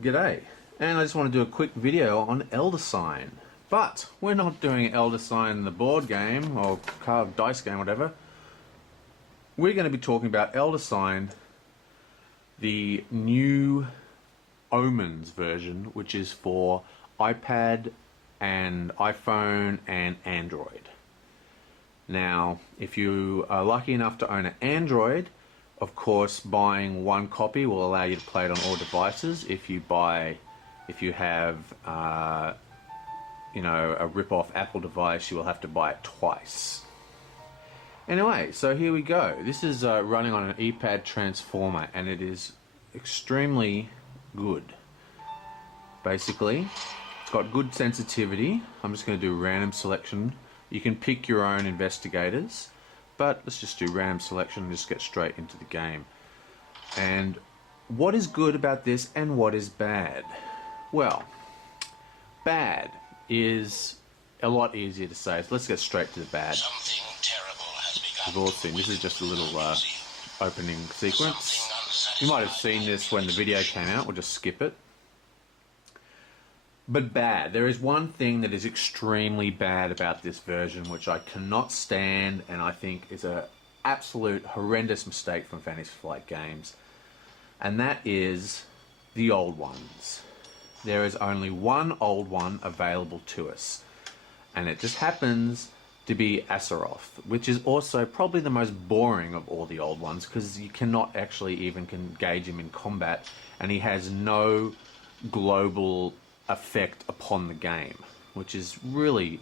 G'day, and I just want to do a quick video on Elder Sign. But we're not doing Elder Sign the board game or carved dice game, whatever. We're going to be talking about Elder Sign, the new Omens version, which is for iPad and iPhone and Android. Now, if you are lucky enough to own an Android, of course, buying one copy will allow you to play it on all devices. If you have, a rip-off Apple device, you will have to buy it twice. Anyway, so here we go. This is running on an Pad Transformer, and it is extremely good. Basically, it's got good sensitivity. I'm just going to do random selection. You can pick your own investigators, but let's just do random selection and just get straight into the game. And what is good about this and what is bad? Well, bad is a lot easier to say. So let's get straight to the bad. Something terrible has begun. We've all seen this. Is just a little opening sequence. You might have seen this when the video came out. We'll just skip it. But bad. There is one thing that is extremely bad about this version, which I cannot stand, and I think is an absolute horrendous mistake from Fantasy Flight Games, and that is the old ones. There is only one old one available to us, and it just happens to be Asaroth, which is also probably the most boring of all the old ones, because you cannot actually even engage him in combat, and he has no global effect upon the game, which is really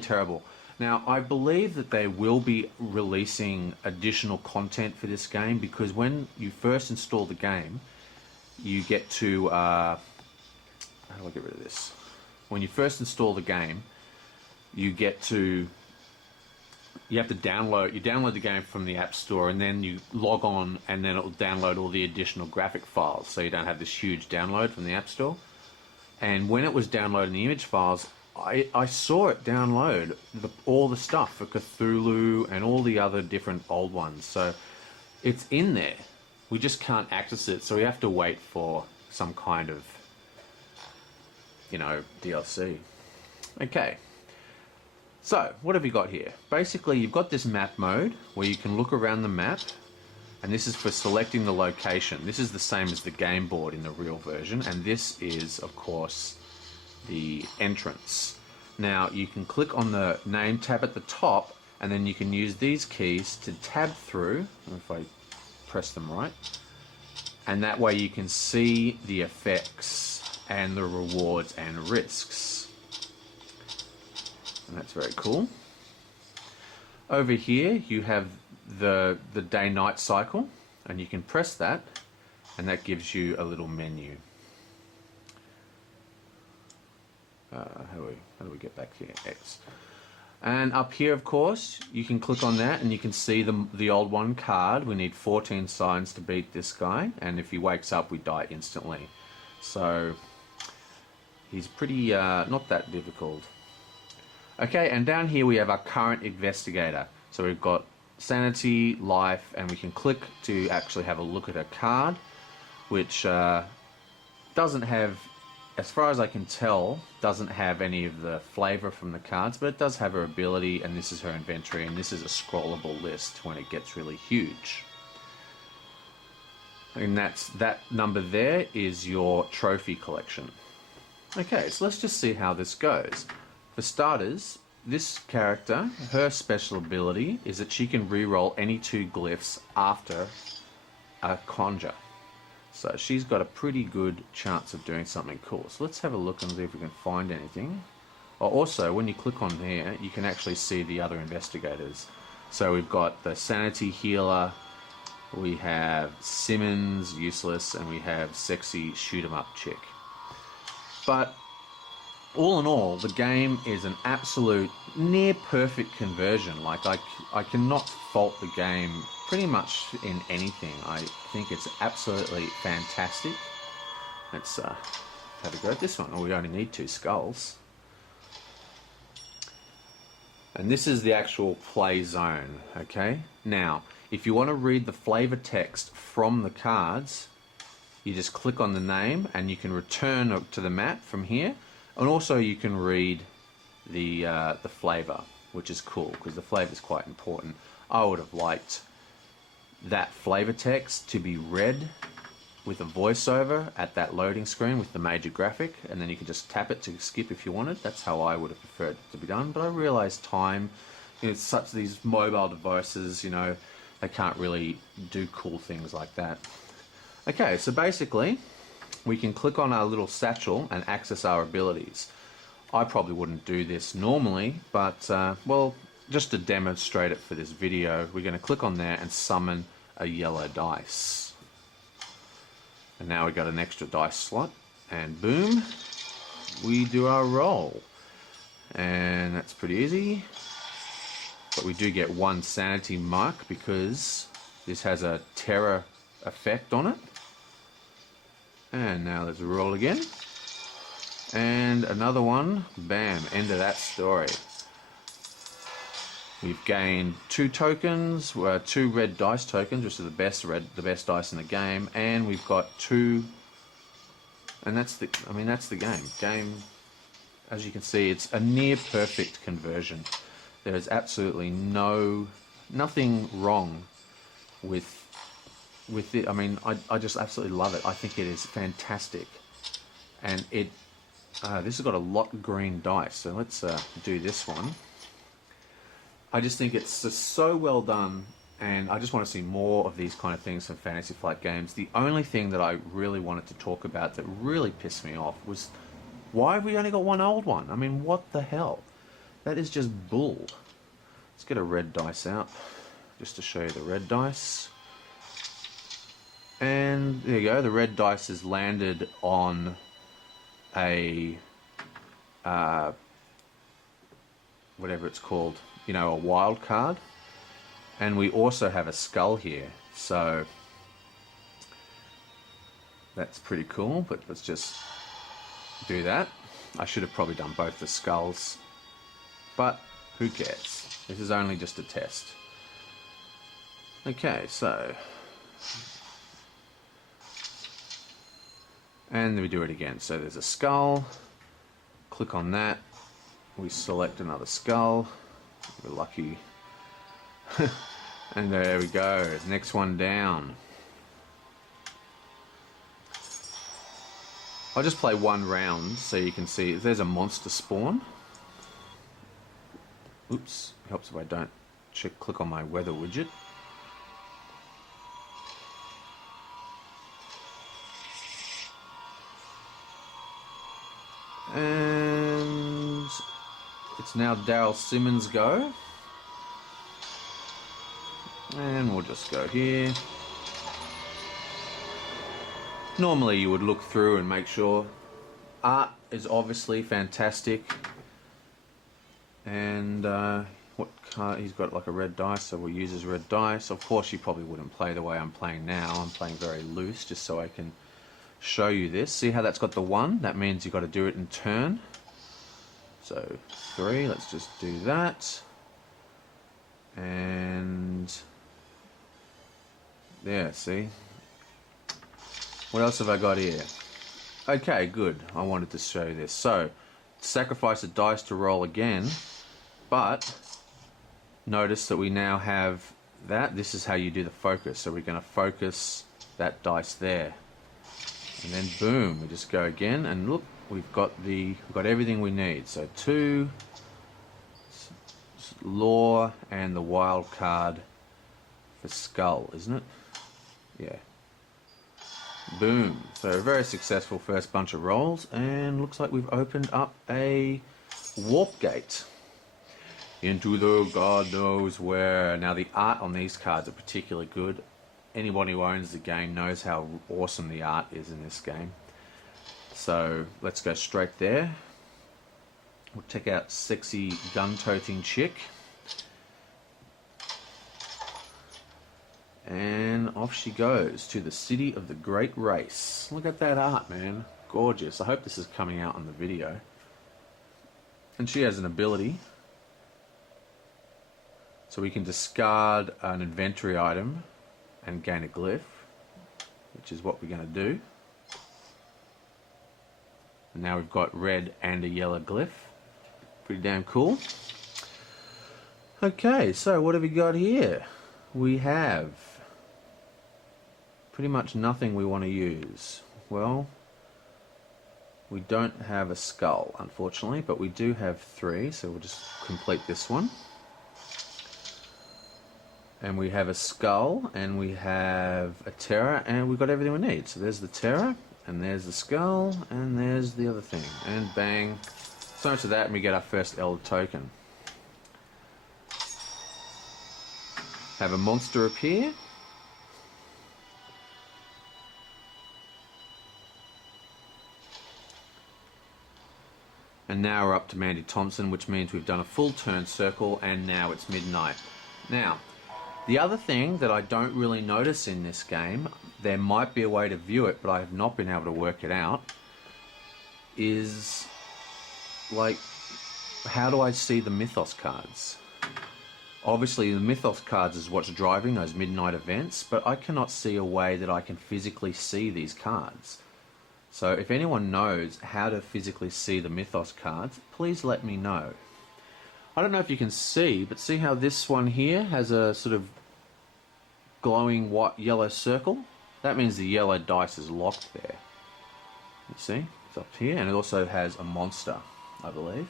terrible. Now, I believe that they will be releasing additional content for this game, because when you first install the game, you get to how do I get rid of this? When you first install the game, you have to download the game from the App Store, and then you log on, and then it will download all the additional graphic files, so you don't have this huge download from the App Store. And when it was downloading the image files, I saw it download all the stuff for Cthulhu and all the other different old ones. So it's in there. We just can't access it, so we have to wait for some kind of, DLC. Okay. So, what have you got here? Basically, you've got this map mode where you can look around the map, and this is for selecting the location. This is the same as the game board in the real version, and this is, of course, the entrance. Now, you can click on the name tab at the top, and then you can use these keys to tab through, if I press them right, and that way you can see the effects and the rewards and risks. And that's very cool. Over here, you have the day-night cycle, and you can press that, and that gives you a little menu. How do we get back here? X. And up here, of course, you can click on that, and you can see the old one card. We need 14 signs to beat this guy, and if he wakes up, we die instantly. So he's pretty not that difficult. Okay, and down here we have our current investigator. So we've got sanity, life, and we can click to actually have a look at her card, which doesn't have, as far as I can tell, doesn't have any of the flavor from the cards, but it does have her ability, and this is her inventory, and this is a scrollable list when it gets really huge. And that number there is your trophy collection. Okay, so let's just see how this goes. For starters, this character, her special ability is that she can re-roll any 2 glyphs after a conjure. So she's got a pretty good chance of doing something cool. So let's have a look and see if we can find anything. Also, when you click on here, you can actually see the other investigators. So we've got the sanity healer, we have Simmons, useless, and we have sexy shoot-'em-up chick. But all in all, the game is an absolute near perfect conversion. Like, I cannot fault the game pretty much in anything. I think it's absolutely fantastic. Let's have a go at this one. Oh, we only need 2 skulls. And this is the actual play zone, okay? Now, if you want to read the flavor text from the cards, you just click on the name and you can return to the map from here, and also you can read the flavor, which is cool because the flavor is quite important. I would have liked that flavor text to be read with a voiceover at that loading screen with the major graphic, and then you can just tap it to skip if you wanted. That's how I would have preferred it to be done, but I realized time, it's such these mobile devices, they can't really do cool things like that. Okay, so basically we can click on our little satchel and access our abilities. I probably wouldn't do this normally, but well, just to demonstrate it for this video, we're going to click on there and summon a yellow dice. And now we've got an extra dice slot, and boom, we do our roll. And that's pretty easy. But we do get 1 sanity mark because this has a terror effect on it. And now let's roll again. And another one. Bam, end of that story. We've gained 2 tokens, 2 red dice tokens, which are the best dice in the game, and we've got 2, and that's the game. As you can see, it's a near perfect conversion. There is absolutely nothing wrong with it. I mean, I just absolutely love it. I think it is fantastic, and this has got a lot of green dice. So let's do this one. I just think it's so well done, and I just want to see more of these kind of things from Fantasy Flight games. The only thing that I really wanted to talk about that really pissed me off was, why have we only got 1 old one? I mean, what the hell? That is just bull. Let's get a red dice out, just to show you the red dice. And there you go, the red dice has landed on a, whatever it's called, a wild card. And we also have a skull here, so that's pretty cool, but let's just do that. I should have probably done both the skulls, but who cares? This is only just a test. Okay, so, and we do it again. So there's a skull, click on that, we select another skull. We're lucky. And there we go. Next one down. I'll just play 1 round so you can see. There's a monster spawn. Oops. It helps if I don't click on my weather widget. And it's now Daryl Simmons' go. And we'll just go here. Normally you would look through and make sure. Art is obviously fantastic. And what card? He's got like a red dice, so we'll use his red dice. Of course you probably wouldn't play the way I'm playing now. I'm playing very loose just so I can show you this. See how that's got the 1? That means you've got to do it in turn. So 3, let's just do that. And there, see? What else have I got here? Okay, good. I wanted to show you this. So, sacrifice a dice to roll again, but notice that we now have that. This is how you do the focus. So we're going to focus that dice there. And then boom, we just go again, and look, we've got everything we need. So 2 lore and the wild card for skull, isn't it? Yeah. Boom. So a very successful first bunch of rolls, and looks like we've opened up a warp gate into the God knows where. Now the art on these cards are particularly good. Anyone who owns the game knows how awesome the art is in this game. So let's go straight there. We'll check out sexy gun-toting chick. And off she goes to the city of the great race. Look at that art, man. Gorgeous. I hope this is coming out on the video. And she has an ability. So we can discard an inventory item and gain a glyph, which is what we're going to do. And now we've got red and a yellow glyph. Pretty damn cool. Okay, so what have we got here? We have pretty much nothing we want to use. Well, we don't have a skull, unfortunately, but we do have 3, so we'll just complete this one. And we have a skull, and we have a terror, and we've got everything we need. So there's the terror, and there's the skull, and there's the other thing. And bang. So much of that, and we get our first Elder token. Have a monster appear. And now we're up to Mandy Thompson, which means we've done a full turn circle, and now it's midnight. Now, the other thing that I don't really notice in this game, there might be a way to view it, but I have not been able to work it out, is, like, how do I see the mythos cards? Obviously, the mythos cards is what's driving those midnight events, but I cannot see a way that I can physically see these cards. So if anyone knows how to physically see the mythos cards, please let me know. I don't know if you can see, but see how this one here has a sort of glowing white yellow circle? That means the yellow dice is locked there. You see? It's up here, and it also has a monster, I believe.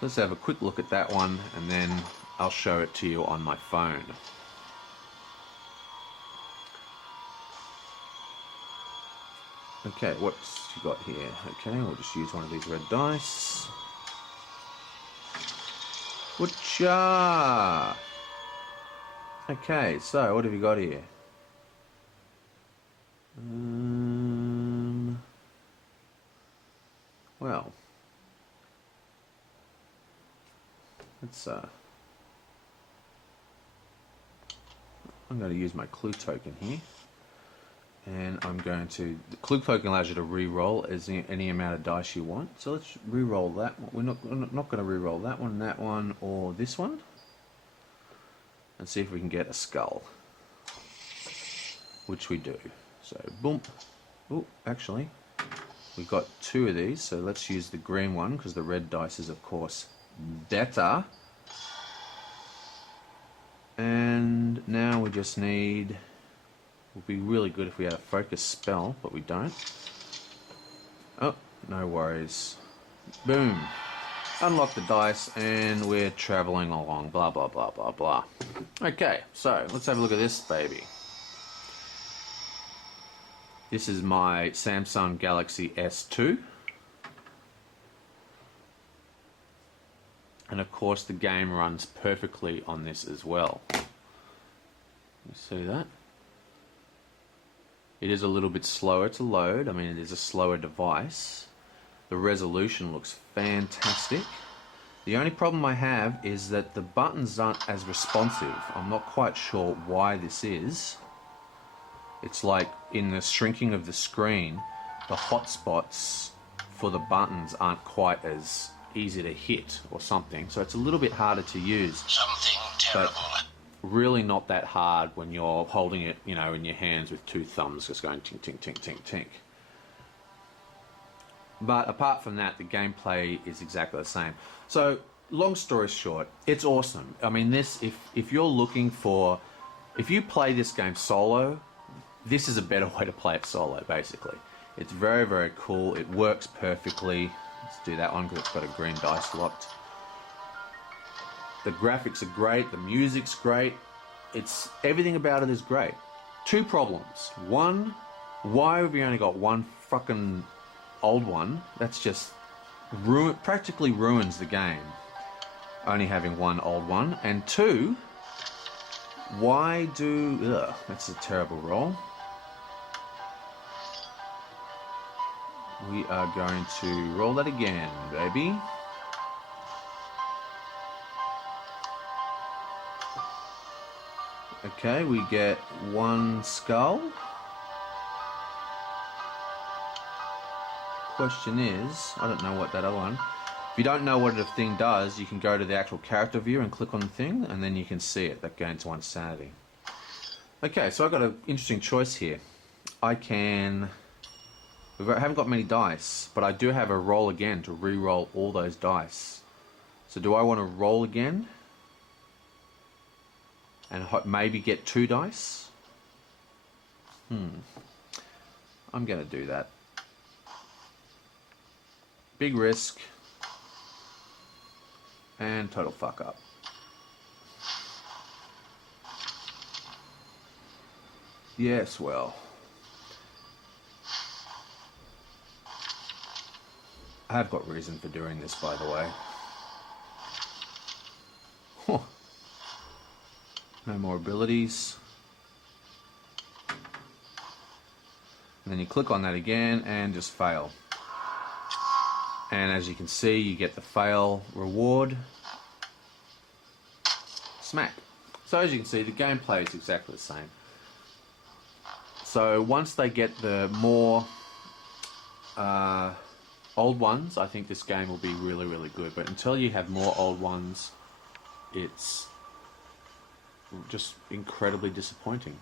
Let's have a quick look at that one, and then I'll show it to you on my phone. Okay, what's you got here? Okay, we'll just use one of these red dice. Whatcha? Okay, so what have you got here? Well, let's I'm going to use my clue token here, and I'm going to, the clue token allows you to re-roll as any amount of dice you want. So let's re-roll that. We're not going to re-roll that one, or this one, and see if we can get a skull, which we do. So boom. Oh, actually, we've got 2 of these, so let's use the green one because the red dice is, of course, better. And now we just need, would be really good if we had a focus spell, but we don't. Oh, no worries. Boom. Unlock the dice, and we're traveling along, blah, blah, blah, blah, blah. Okay, so let's have a look at this baby. This is my Samsung Galaxy S2. And of course the game runs perfectly on this as well. You see that? It is a little bit slower to load. I mean, it is a slower device. The resolution looks fantastic. The only problem I have is that the buttons aren't as responsive. I'm not quite sure why this is. It's like in the shrinking of the screen, the hotspots for the buttons aren't quite as easy to hit or something, so it's a little bit harder to use. Something terrible. But really not that hard when you're holding it, you know, in your hands with 2 thumbs just going tink, tink, tink, tink, tink. But apart from that, the gameplay is exactly the same. So, long story short, it's awesome. I mean, this, if you're looking for, if you play this game solo, this is a better way to play it solo, basically. It's very, very cool. It works perfectly. Let's do that one because it's got a green dice locked. The graphics are great. The music's great. It's, everything about it is great. 2 problems. One, why have we only got one fucking old one? That's just practically ruins the game, only having one old one. And 2, why do... Ugh, that's a terrible roll. We are going to roll that again, baby. Okay, we get 1 skull. Question is, I don't know what that other one. If you don't know what a thing does, you can go to the actual character view and click on the thing, and then you can see it. That gains 1 sanity. Okay, so I've got an interesting choice here. I can haven't got many dice, but I do have a roll again to re-roll all those dice. So do I want to roll again? And maybe get 2 dice? I'm going to do that. Big risk. And total fuck up. Yes, well. I have got reason for doing this, by the way. Huh. No more abilities. And then you click on that again and just fail. And as you can see, you get the fail reward. Smack. So as you can see, the gameplay is exactly the same. So once they get the more old ones, I think this game will be really, really good. But until you have more old ones, it's just incredibly disappointing.